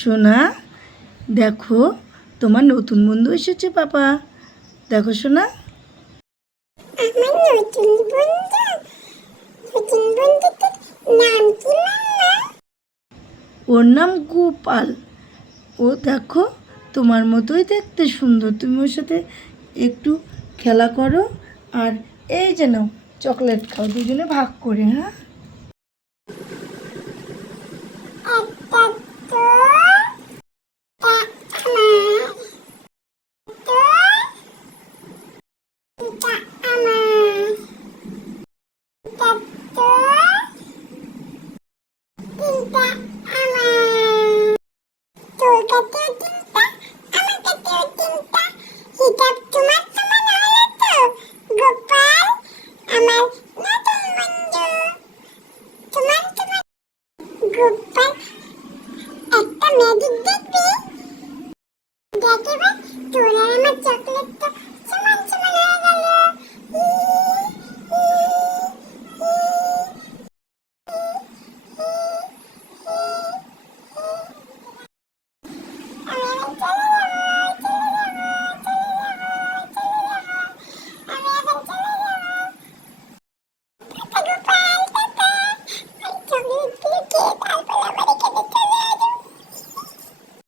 সোনা দেখো তোমার নতুন বন্ধু এসেছে পাপা। দেখো সোনা, আমার নতুন বন্ধুটার নাম কি মাম্মা? ওর নাম গোপাল। ও দেখো তোমার মতোই দেখতে সুন্দর। তুমি ওর সাথে একটু খেলা করো আর এই যে নাও চকলেট খাও দুজনে ভাগ করে। হ্যাঁ, একটা তো এটা আমার, এটা তো তিনটা আমার, তোর কাছেও তিনটা, আমার কাছেও তিনটা। হিসাব তোমার সমান হলো তো গোপাল, আমার নতুন বন্ধু। গোপাল একটা ম্যাজিক দেখবি?